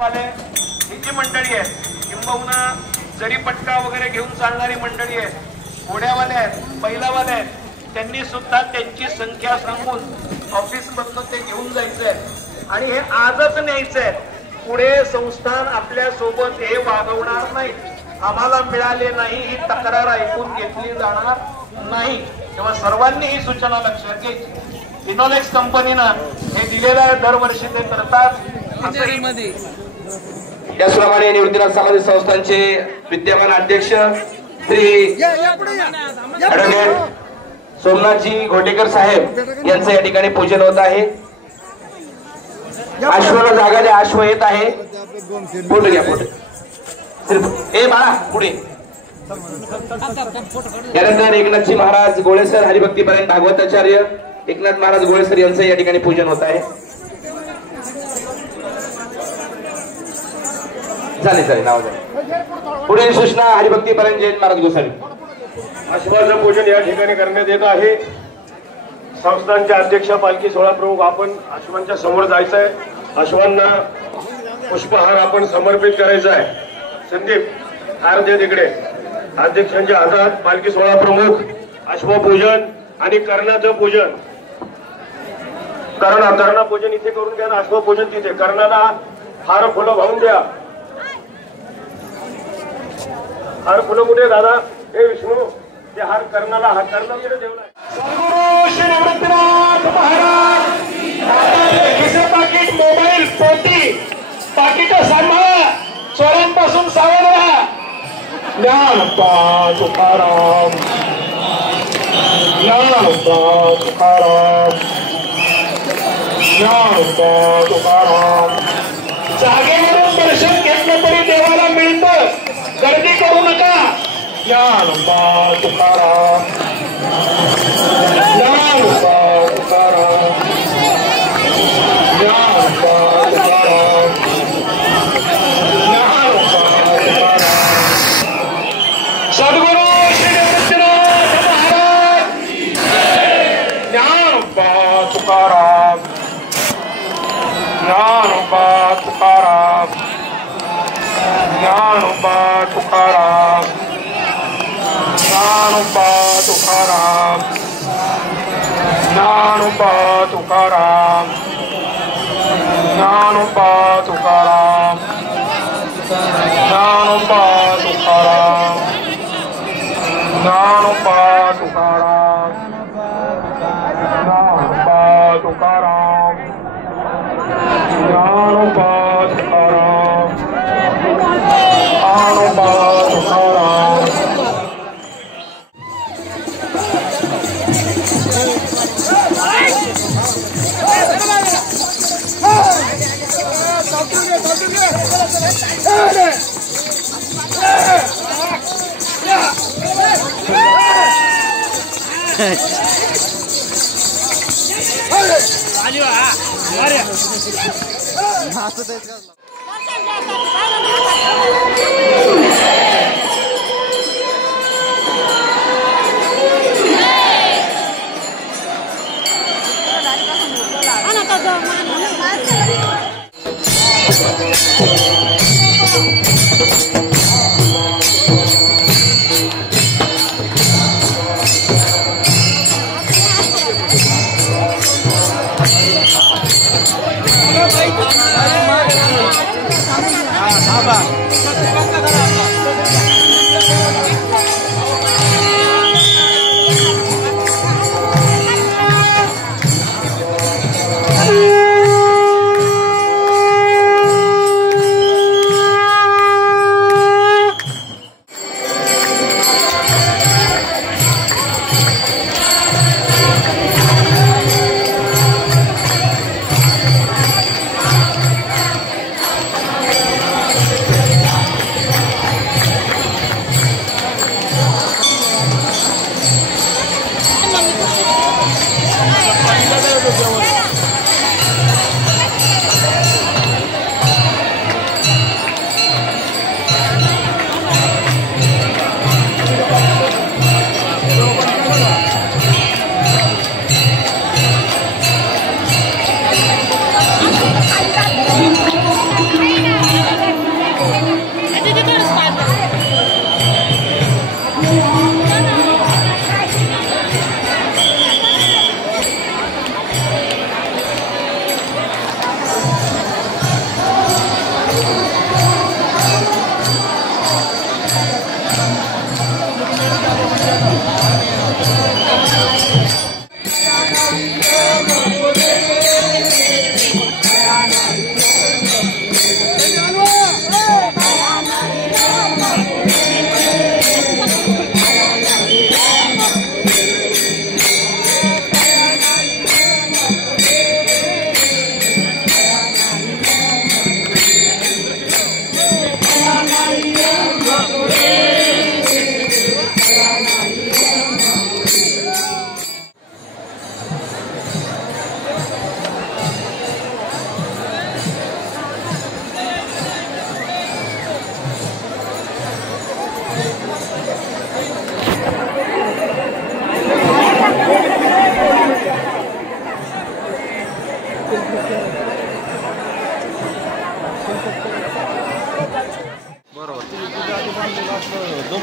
वाले ही जी मंडळी आहे किंबहुना जरीपट्टा वगैरे घेऊन चालणारी मंडळी आहे, घोड्यावाले आहेत, बैलावाले आहेत, त्यांनी सुद्धा त्यांची संख्या सांगून ऑफिस मधनं ते घेऊन जायचंय आणि हे आजच न्यायचंय. पुढे संस्थान आपल्या सोबत हे वागवणार नाही. आम्हाला मिळाले नाही ही तक्रार ऐकून घेतली जाणार नाही. तेव्हा सर्वांनी ही सूचना लक्षात घ्यायची. इनोलेक्स कंपनीनं हे दिलेलं आहे, दरवर्षी ते करतात. त्याचप्रमाणे निवृत्तीनाथ सामाजिक संस्थांचे विद्यमान अध्यक्ष श्री ॲडव्होकेट सोमनाथजी घोटेकर साहेब यांचं या ठिकाणी पूजन होत आहे. अश्वाला जागा द्या, अश्व येत आहे. फोटो घ्या, फोटो. ए बाळा पुढे. त्यानंतर एकनाथजी महाराज गोळेसर हरिभक्तीपर्यंत भागवताचार्य एकनाथ महाराज गोळेसर यांचं या ठिकाणी पूजन होत आहे. चालेल नाव द्या. पुढील सूचना हरिभक्तीपर्यंत जयंत महाराज गोसावी. अश्वाचं पूजन या ठिकाणी करण्यात येत आहे. संस्थानचे अध्यक्ष पालखी सोहळा प्रमुख आपण अश्वांच्या समोर जायचं आहे. अश्वांना पुष्पहार आपण समर्पित करायचा आहे. संदीप हार दे तिकडे. अध्यक्षांच्या हातात पालखी सोहळा प्रमुख अश्वपूजन आणि कर्णाचं पूजन. कर्णा पूजन इथे करून घ्या, अश्वपूजन तिथे. कर्णाला हार फुलं वाहून द्या. हार फुलं कुठे दादा? हे विष्णू, ते हार कर्णाला, हार कर्ण कुठे ठेवलाय? सद्गुरू श्री निवृत्तीनाथ महाराज. खिसे पाकिट, मोबाईल, पोटी, पाकिट सांभाळा, चोरांपासून सावध राहा. ज्ञानोबा तुकाराम, ज्ञानोबा तुकाराम, ज्ञानोबा तुकाराम. जागेवरून दर्शन घेतलं तरी देवाला मिळतं, गर्दी करू नका. ज्ञानोबा तुकाराम, ज्ञानोबा तुकाराम, ज्ञानोबा तुकाराम, ज्ञानोबा तुकाराम. सद्गुरू श्री निवृत्तीनाथ महाराज. ज्ञानोबा तुकाराम, ज्ञानोबा तुकाराम, ज्ञानोबा तुकाराम, ज्ञानोबा तुकाराम, ज्ञानोबा तुकाराम, ज्ञानोबा तुकाराम, ज्ञानोबा तुकाराम, ज्ञानोबा तुकाराम, ज्ञानोबा तुकाराम, ज्ञानोबा तुकाराम, ज्ञानोबा तुकाराम.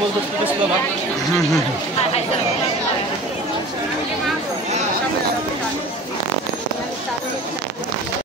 जबरदस्त दिसलं ना.